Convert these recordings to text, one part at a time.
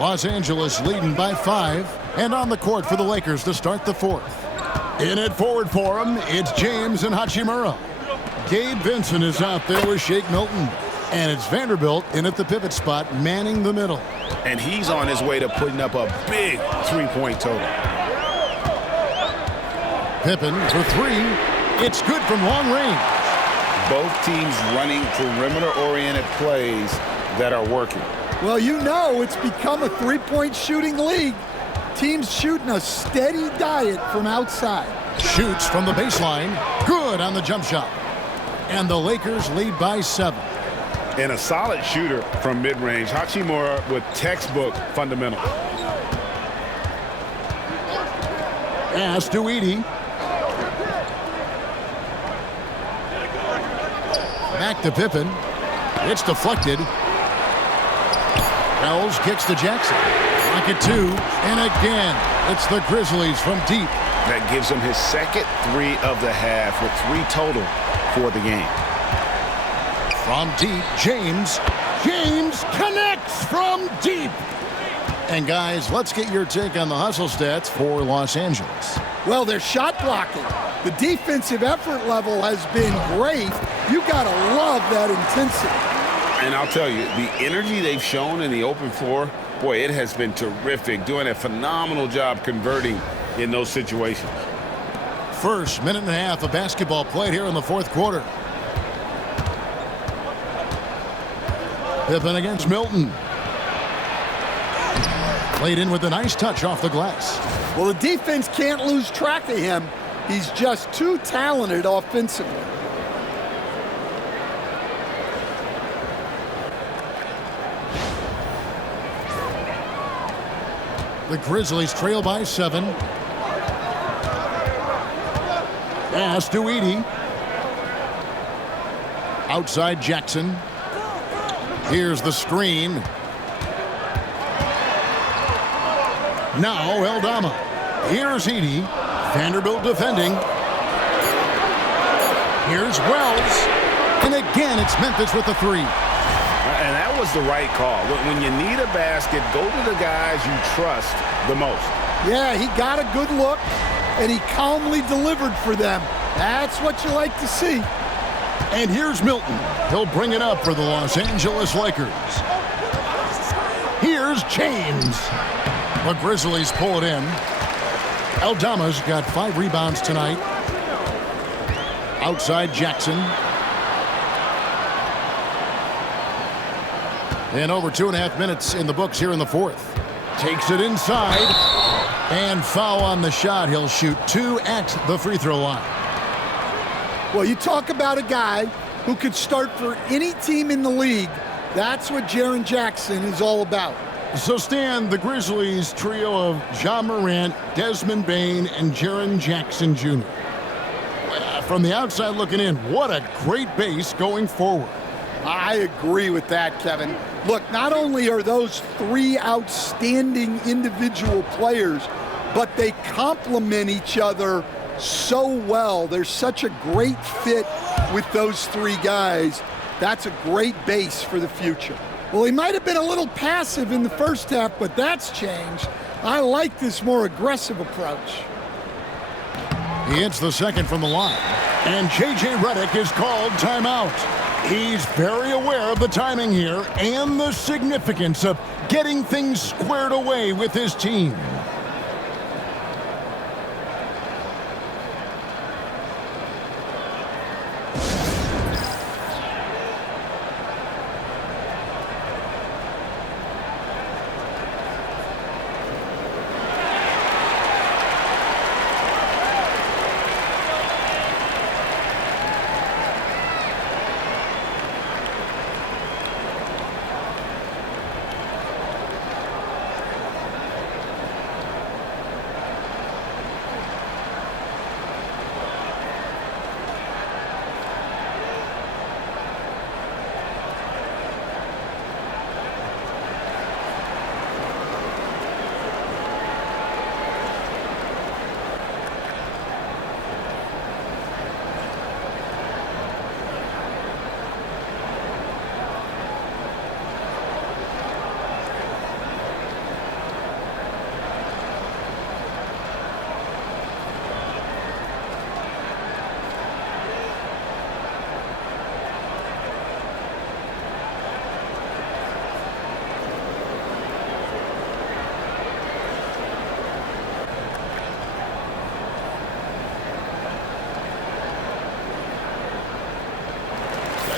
Los Angeles leading by 5, and on the court for the Lakers to start the fourth. In it forward for him, it's James and Hachimura. Gabe Vincent is out there with Shake Milton. And it's Vanderbilt in at the pivot spot, manning the middle. And he's on his way to putting up a big three-point total. Pippen for 3. It's good from long range. Both teams running perimeter-oriented plays that are working. Well, you know it's become a three-point shooting league. Teams shooting a steady diet from outside. Shoots from the baseline. Good on the jump shot. And the Lakers lead by 7. And a solid shooter from mid-range. Hachimura with textbook fundamentals. Pass to Edey. Back to Pippen. It's deflected. Wells kicks to Jackson. Rocket 2. And again, it's the Grizzlies from deep. That gives him his second 3 of the half with 3 total for the game. From deep, James. James connects from deep. And guys, let's get your take on the hustle stats for Los Angeles. Well, their shot blocking. The defensive effort level has been great. You gotta love that intensity. And I'll tell you, the energy they've shown in the open floor, boy, it has been terrific. Doing a phenomenal job converting in those situations. First minute and a half of basketball played here in the fourth quarter. Pippen against Milton. Played in with a nice touch off the glass. Well, the defense can't lose track of him. He's just too talented offensively. The Grizzlies trail by 7. Pass to Edey. Outside Jackson. Here's the screen. Now Eldama. Here's Edey. Vanderbilt defending. Here's Wells. And again, it's Memphis with the 3. And that was the right call. When you need a basket, go to the guys you trust the most. Yeah, he got a good look, and he calmly delivered for them. That's what you like to see. And here's Milton. He'll bring it up for the Los Angeles Lakers. Here's James. The Grizzlies pull it in. Eldama's got 5 rebounds tonight. Outside Jackson. And over 2.5 minutes in the books here in the fourth. Takes it inside. And foul on the shot. He'll shoot 2 at the free throw line. Well, you talk about a guy who could start for any team in the league. That's what Jaren Jackson is all about. So, Stan, the Grizzlies trio of Ja Morant, Desmond Bane, and Jaren Jackson Jr. From the outside looking in, what a great base going forward. I agree with that, Kevin. Look, not only are those 3 outstanding individual players, but they complement each other so well. There's such a great fit with those 3 guys. That's a great base for the future. Well, he might have been a little passive in the first half, but that's changed. I like this more aggressive approach. He hits the second from the line. And J.J. Redick is called timeout. He's very aware of the timing here and the significance of getting things squared away with his team.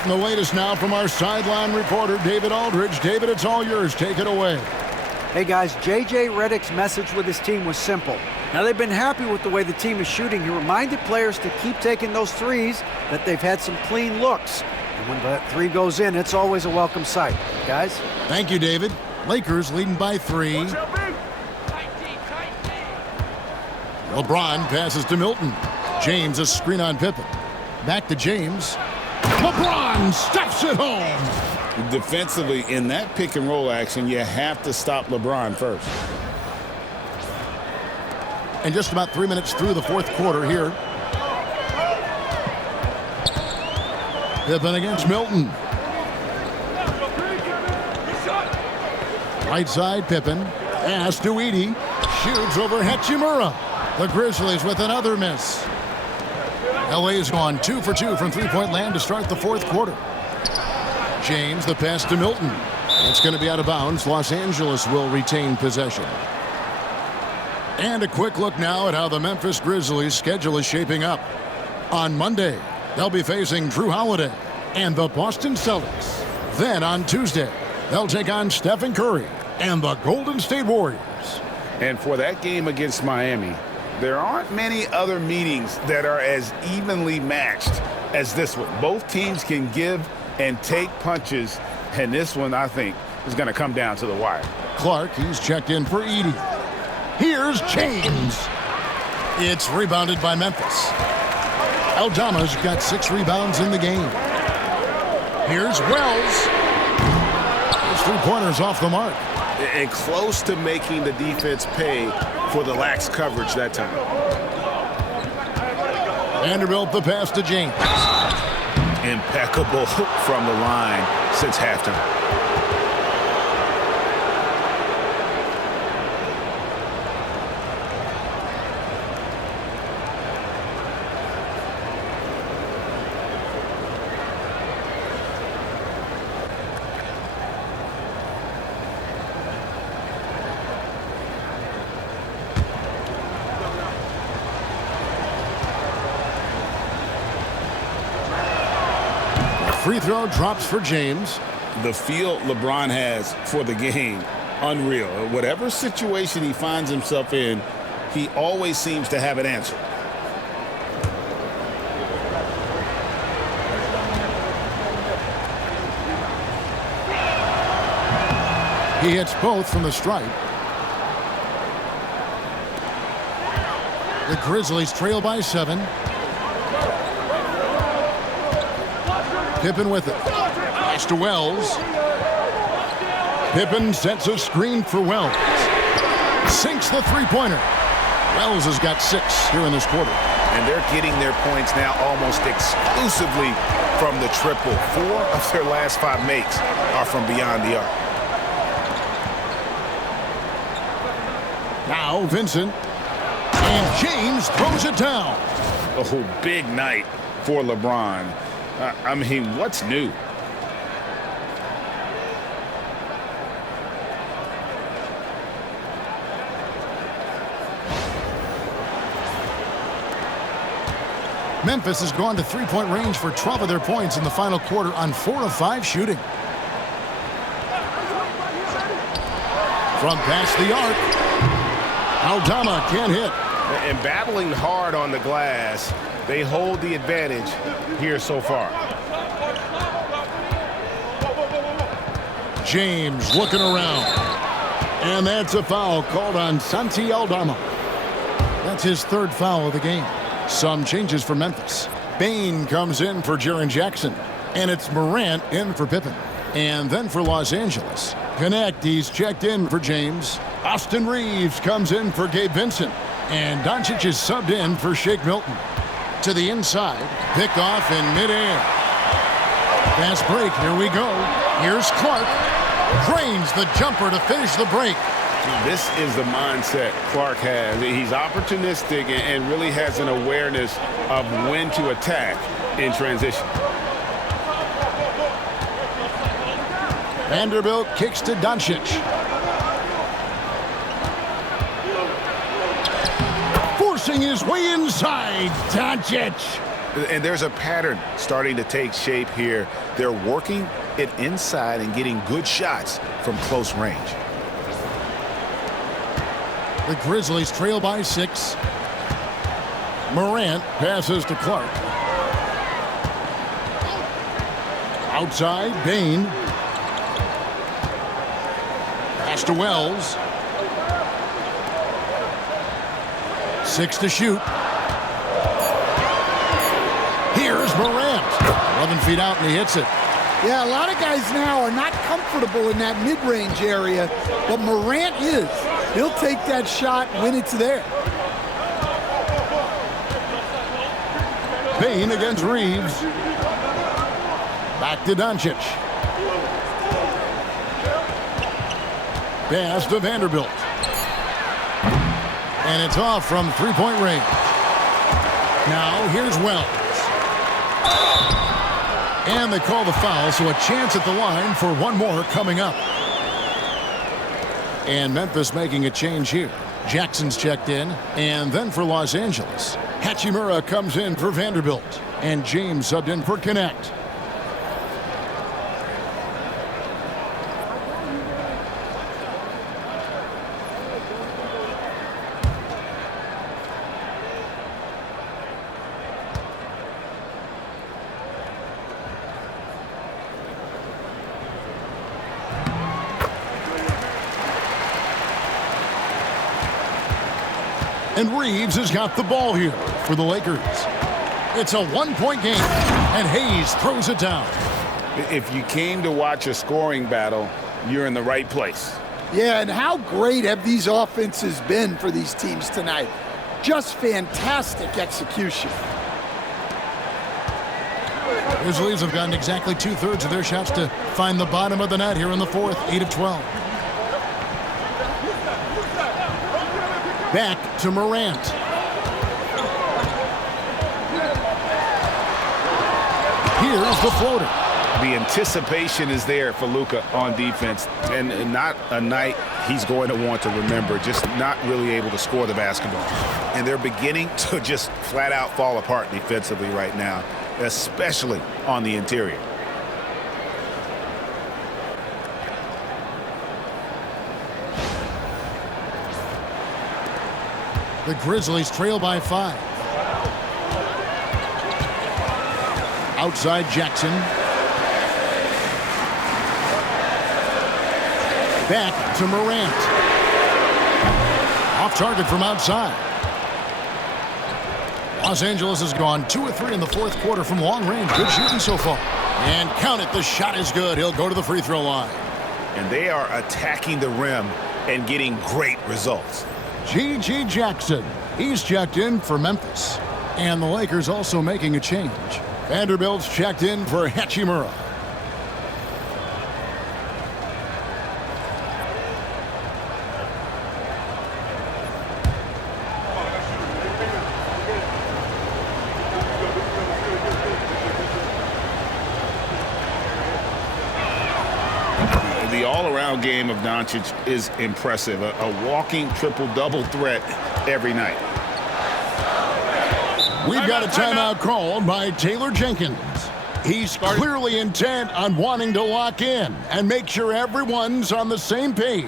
Getting the latest now from our sideline reporter, David Aldridge. David, it's all yours. Take it away. Hey guys, J.J. Redick's message with his team was simple. Now they've been happy with the way the team is shooting. He reminded players to keep taking those threes, that they've had some clean looks. And when that three goes in, it's always a welcome sight. Guys? Thank you, David. Lakers leading by 3. LeBron passes to Milton. James a screen on Pippen. Back to James. LeBron steps it home. Defensively, in that pick and roll action, you have to stop LeBron first. And just about 3 minutes through the fourth quarter here. Pippen against Milton. Right side, Pippen. Pass to Edey. Shoots over Hachimura. The Grizzlies with another miss. LA's gone 2 for 2 from three-point land to start the fourth quarter. James, the pass to Milton. It's going to be out of bounds. Los Angeles will retain possession. And a quick look now at how the Memphis Grizzlies' schedule is shaping up. On Monday, they'll be facing Drew Holiday and the Boston Celtics. Then on Tuesday, they'll take on Stephen Curry and the Golden State Warriors. And for that game against Miami, there aren't many other meetings that are as evenly matched as this one. Both teams can give and take punches, and this one, I think, is going to come down to the wire. Clark, he's checked in for Edey. Here's James. It's rebounded by Memphis. Aldama's got 6 rebounds in the game. Here's Wells. His three-pointers off the mark. And close to making the defense pay for the lax coverage that time. Vanderbilt the pass to James. Impeccable from the line since halftime. Free throw drops for James. The feel LeBron has for the game, unreal. Whatever situation he finds himself in, he always seems to have an answer. He hits both from the stripe. The Grizzlies trail by 7. Pippen with it. Pass to Wells. Pippen sets a screen for Wells. Sinks the three-pointer. Wells has got 6 here in this quarter. And they're getting their points now almost exclusively from the triple. 4 of their last 5 makes are from beyond the arc. Now Vincent. And James throws it down. Oh, big night for LeBron. I mean, what's new? Memphis has gone to three-point range for 12 of their points in the final quarter on 4 of 5 shooting. From past the arc, Aldama can't hit. And battling hard on the glass, they hold the advantage here so far. James looking around. And that's a foul called on Santi Aldama. That's his 3rd foul of the game. Some changes for Memphis. Bain comes in for Jaren Jackson. And it's Morant in for Pippen. And then for Los Angeles, Konecty's checked in for James. Austin Reeves comes in for Gabe Vincent. And Doncic is subbed in for Shake Milton. To the inside, picked off in midair. Fast break, here we go. Here's Clark. Drains the jumper to finish the break. This is the mindset Clark has. He's opportunistic and really has an awareness of when to attack in transition. Vanderbilt kicks to Doncic. Forcing his way inside. Doncic. And there's a pattern starting to take shape here. They're working it inside and getting good shots from close range. The Grizzlies trail by 6. Morant passes to Clark. Outside, Bain. Pass to Wells. 6 to shoot. Here's Morant. 11 feet out, and he hits it. Yeah, a lot of guys now are not comfortable in that mid-range area, but Morant is. He'll take that shot when it's there. Bain against Reeves. Back to Doncic. Pass to Vanderbilt. And it's off from three-point range. Now here's Wells. And they call the foul, so a chance at the line for one more coming up. And Memphis making a change here. Jackson's checked in, and then for Los Angeles, Hachimura comes in for Vanderbilt, and James subbed in for Connect. And Reeves has got the ball here for the Lakers. It's a one-point game, and Hayes throws it down. If you came to watch a scoring battle, you're in the right place. Yeah, and how great have these offenses been for these teams tonight? Just fantastic execution. Grizzlies have gotten exactly 2/3 of their shots to find the bottom of the net here in the fourth, 8 of 12. Back to Morant. Here's the floater. The anticipation is there for Luka on defense, and not a night he's going to want to remember, just not really able to score the basketball. And they're beginning to just flat out fall apart defensively right now, especially on the interior. The Grizzlies trail by 5. Outside Jackson. Back to Morant. Off target from outside. Los Angeles has gone 2 of 3 in the fourth quarter from long range. Good shooting so far. And count it, the shot is good. He'll go to the free throw line. And they are attacking the rim and getting great results. G.G. Jackson, he's checked in for Memphis. And the Lakers also making a change. Vanderbilt's checked in for Hachimura. The all-around game of Doncic is impressive. A walking triple-double threat every night. We've got a timeout called by Taylor Jenkins. He's clearly intent on wanting to lock in and make sure everyone's on the same page.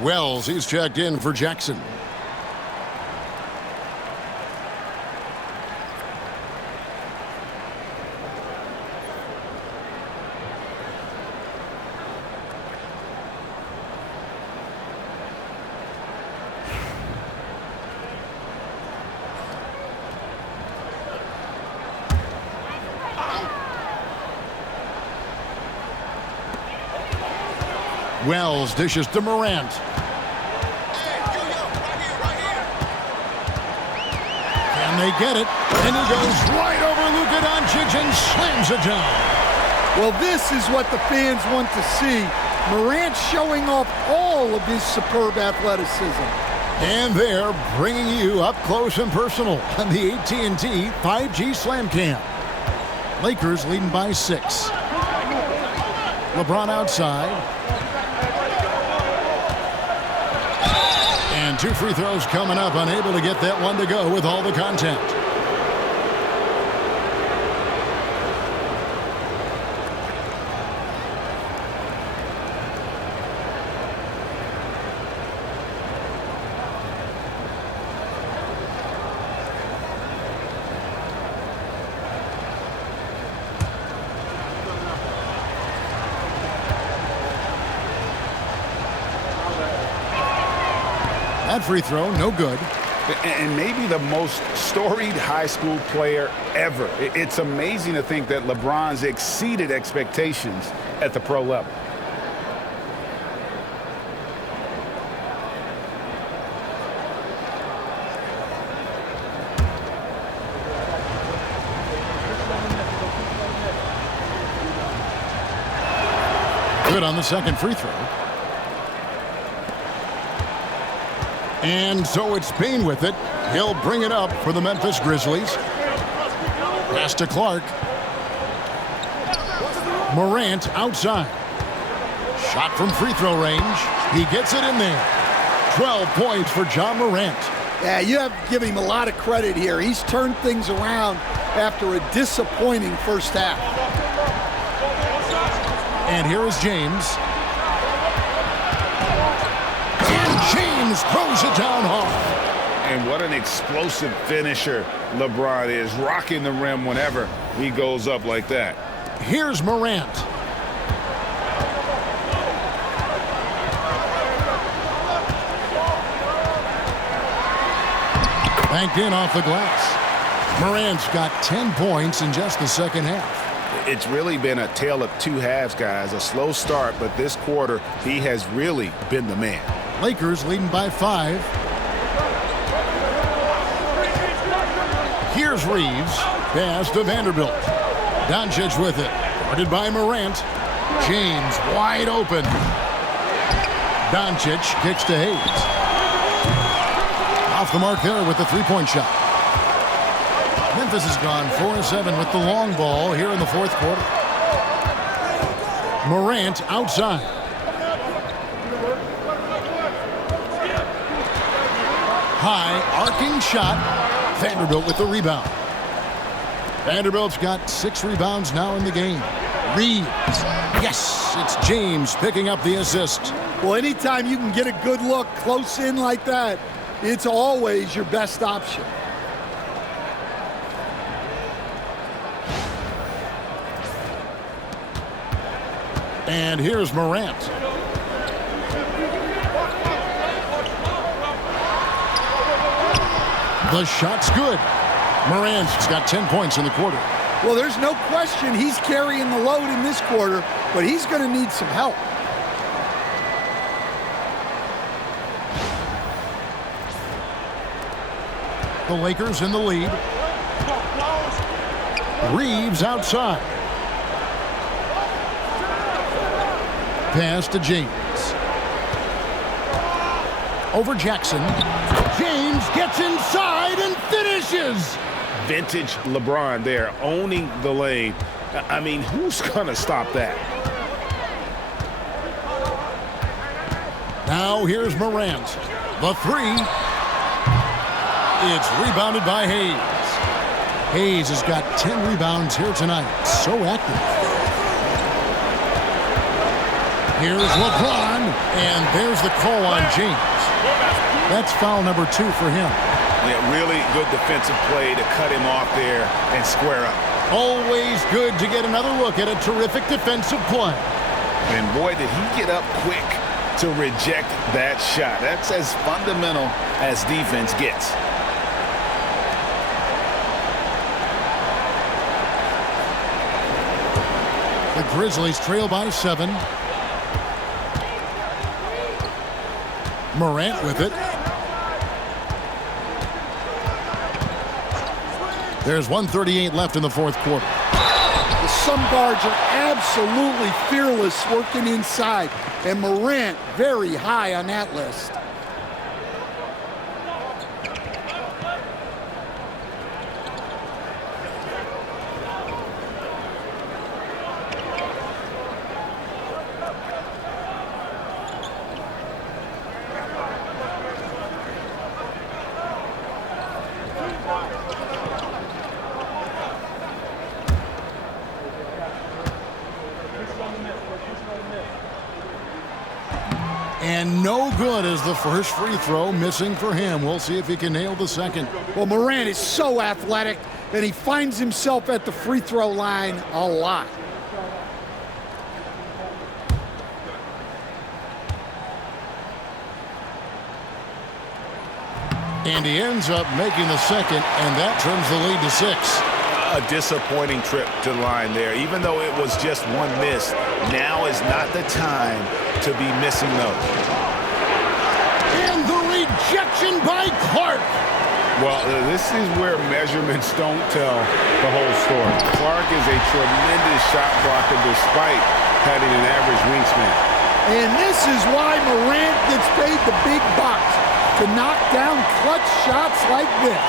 Wells, he's checked in for Jackson. Wells dishes to Morant. Can they get it? And he goes right over Luka Doncic and slams it down. Well, this is what the fans want to see. Morant showing off all of his superb athleticism. And they're bringing you up close and personal on the AT&T 5G Slam Cam. Lakers leading by 6. LeBron outside. And 2 free throws coming up, unable to get that one to go with all the contact. That free throw, no good. And maybe the most storied high school player ever. It's amazing to think that LeBron's exceeded expectations at the pro level. Good on the second free throw. And so it's Payne with it. He'll bring it up for the Memphis Grizzlies. Pass to Clark. Morant outside. Shot from free throw range. He gets it in there. 12 points for John Morant. Yeah, you have to give him a lot of credit here. He's turned things around after a disappointing first half. And here is James. James throws it down hard. And what an explosive finisher LeBron is, rocking the rim whenever he goes up like that. Here's Morant. Banked in off the glass. Morant's got 10 points in just the second half. It's really been a tale of two halves, guys. A slow start, but this quarter, he has really been the man. Lakers leading by 5. Here's Reeves. Pass to Vanderbilt. Doncic with it. Guarded by Morant. James wide open. Doncic kicks to Hayes. Off the mark there with the three-point shot. Memphis has gone 4-7 with the long ball here in the fourth quarter. Morant outside. High arcing shot. Vanderbilt with the rebound. Vanderbilt's got 6 rebounds now in the game. Reeves. Yes, it's James picking up the assist. Well, anytime you can get a good look close in like that, it's always your best option. And here's Morant. The shot's good. Morant's got 10 points in the quarter. Well, there's no question he's carrying the load in this quarter, but he's going to need some help. The Lakers in the lead. Reeves outside. Pass to James. Over Jackson. James gets inside and finishes. Vintage LeBron there, owning the lane. I mean, who's going to stop that? Now here's Morant. The three. It's rebounded by Hayes. Hayes has got 10 rebounds here tonight. So active. Here's LeBron, and there's the call on James. That's foul number 2 for him. Yeah, really good defensive play to cut him off there and square up. Always good to get another look at a terrific defensive play. And boy, did he get up quick to reject that shot. That's as fundamental as defense gets. The Grizzlies trail by 7. Morant with it. There's 1:38 left in the fourth quarter. Some guards are absolutely fearless working inside, and Morant very high on that list. And no good as the first free throw, missing for him. We'll see if he can nail the second. Well, Morant is so athletic, and he finds himself at the free throw line a lot. And he ends up making the second, and that turns the lead to 6. A disappointing trip to the line there. Even though it was just one miss, now is not the time to be missing those. And the rejection by Clark. Well, this is where measurements don't tell the whole story. Clark is a tremendous shot blocker despite having an average wingspan. And this is why Morant gets paid the big bucks, to knock down clutch shots like this.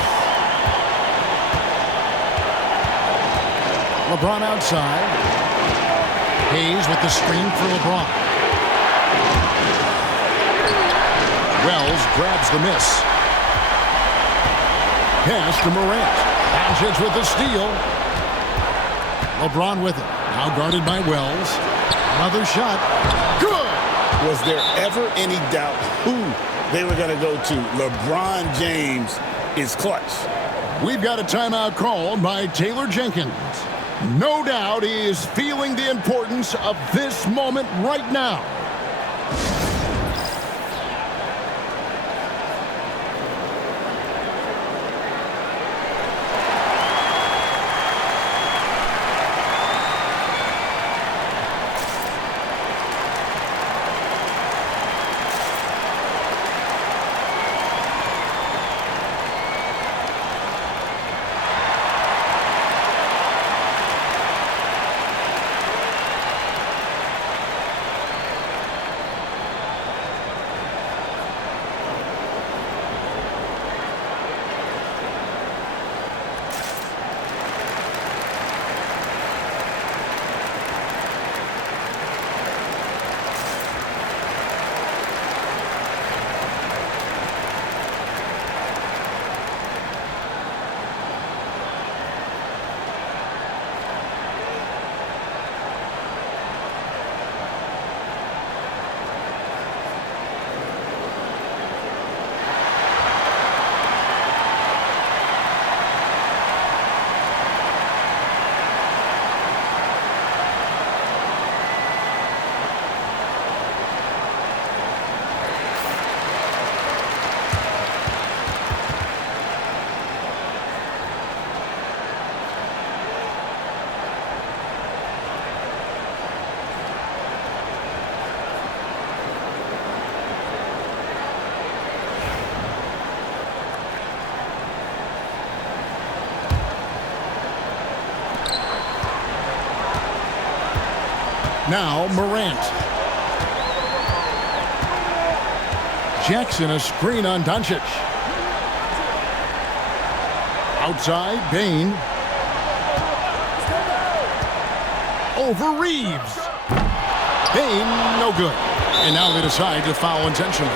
LeBron outside. Hayes with the screen for LeBron. Wells grabs the miss. Pass to Morant. Doncic with the steal. LeBron with it. Now guarded by Wells. Another shot. Good! Was there ever any doubt who they were going to go to? LeBron James is clutch. We've got a timeout called by Taylor Jenkins. No doubt he is feeling the importance of this moment right now. Now Morant. Jackson a screen on Doncic. Outside, Bain. Over Reeves. Bain, no good. And now they decide to foul intentionally.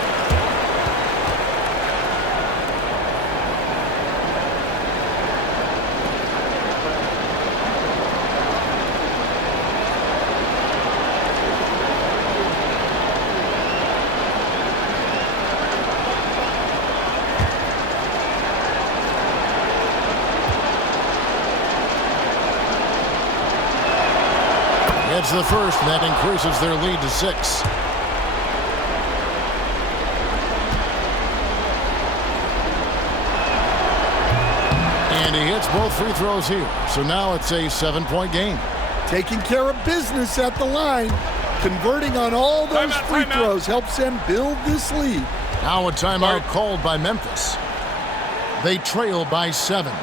It's the first, and that increases their lead to 6. And he hits both free throws here. So now it's a 7-point game. Taking care of business at the line. Converting on all those free throws helps them build this lead. Now a timeout called by Memphis. They trail by 7.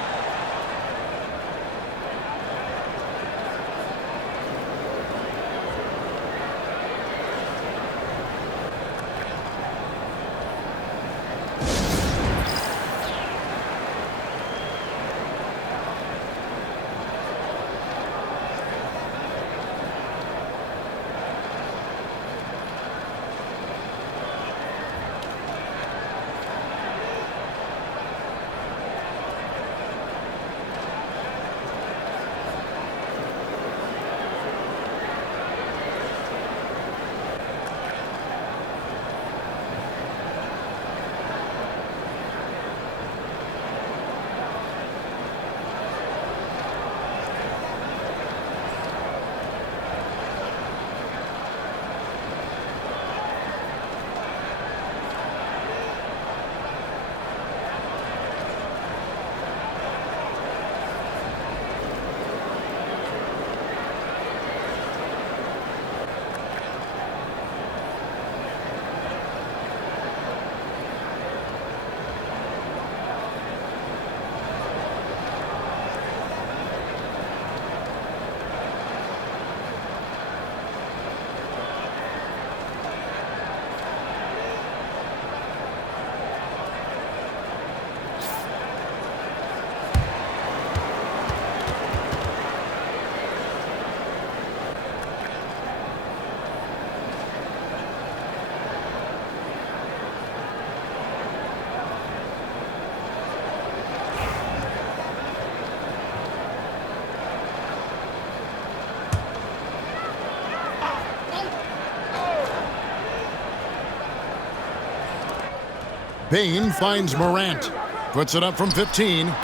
Bain finds Morant. Puts it up from 15. Good!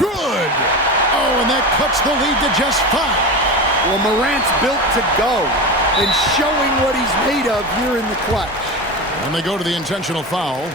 Oh, and that cuts the lead to just 5. Well, Morant's built to go and showing what he's made of here in the clutch. And they go to the intentional foul.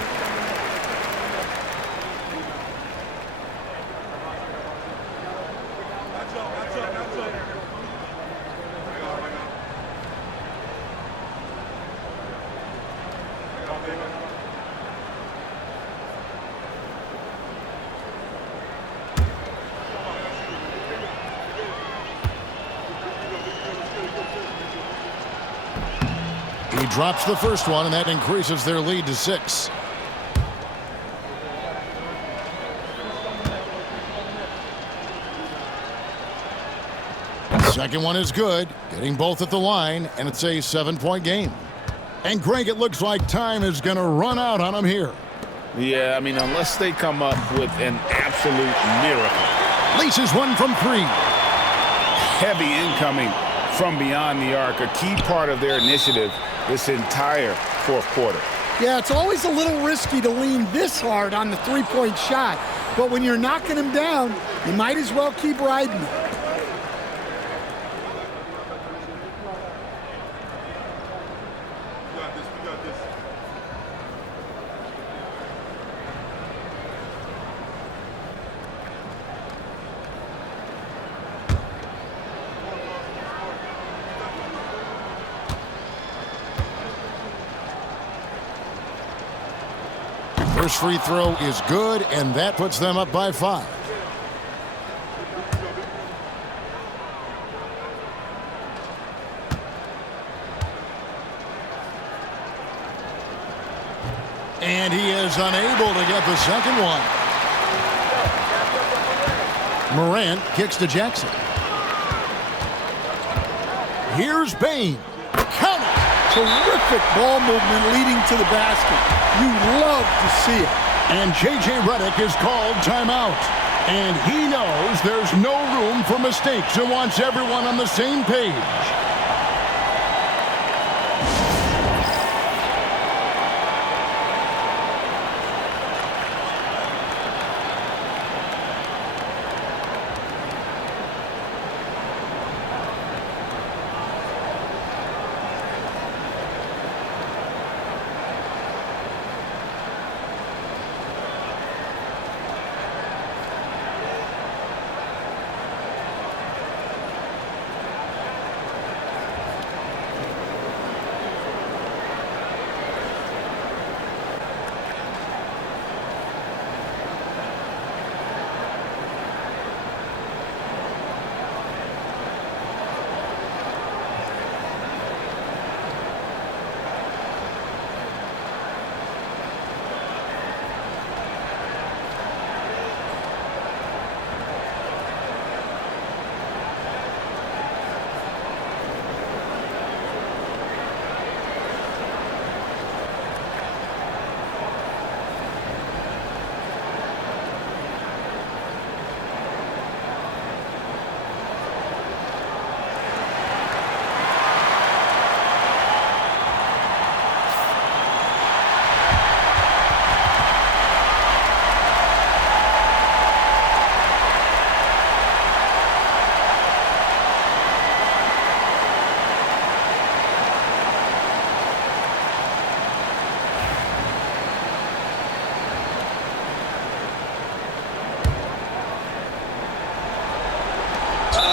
He drops the first one, and that increases their lead to 6. Second one is good, getting both at the line, and it's a 7-point game. And Greg, it looks like time is going to run out on them here. Yeah, I mean, unless they come up with an absolute miracle. Laces one from 3. Heavy incoming from beyond the arc, a key part of their initiative this entire fourth quarter. Yeah, it's always a little risky to lean this hard on the three-point shot, but when you're knocking him down, you might as well keep riding him. First free throw is good, and that puts them up by 5. And he is unable to get the second one. Morant kicks to Jackson. Here's Bain. Count it. Terrific ball movement leading to the basket. You love to see it. And J.J. Redick is called timeout. And he knows there's no room for mistakes and wants everyone on the same page.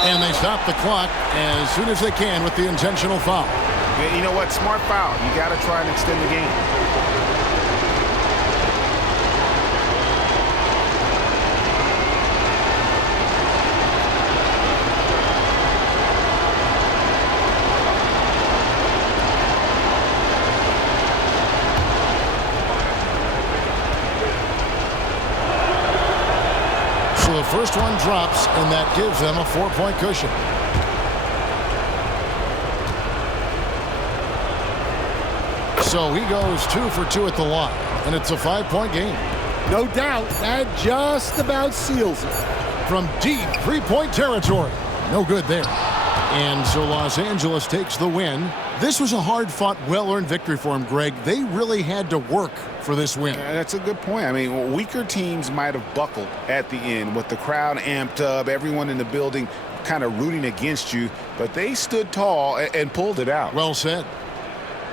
And they stop the clock as soon as they can with the intentional foul. You know what? Smart foul. You got to try and extend the game. So the first one drops, and that gives them a 4-point cushion. So he goes 2 for 2 at the line, and it's a 5-point game. No doubt, that just about seals it. From deep three-point territory. No good there. And so Los Angeles takes the win. This was a hard-fought, well-earned victory for them, Greg. They really had to work for this win. That's a good point. I mean, weaker teams might have buckled at the end with the crowd amped up, everyone in the building kind of rooting against you, but they stood tall and pulled it out. Well said.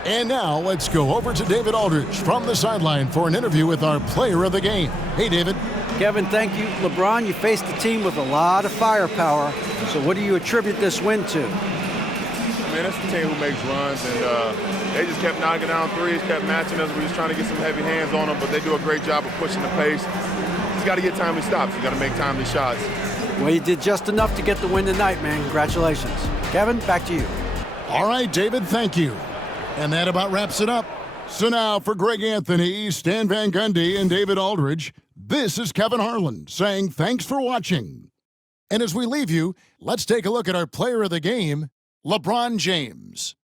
And now let's go over to David Aldridge from the sideline for an interview with our player of the game. Hey, David. Kevin, thank you. LeBron, you faced a team with a lot of firepower. So what do you attribute this win to? Man, it's a team who makes runs, and they just kept knocking down threes, kept matching us. We was trying to get some heavy hands on them, but they do a great job of pushing the pace. You got to get timely stops. You got to make timely shots. Well, you did just enough to get the win tonight, man. Congratulations. Kevin, back to you. All right, David, thank you. And that about wraps it up. So now for Greg Anthony, Stan Van Gundy, and David Aldridge, this is Kevin Harlan saying thanks for watching. And as we leave you, let's take a look at our player of the game, LeBron James.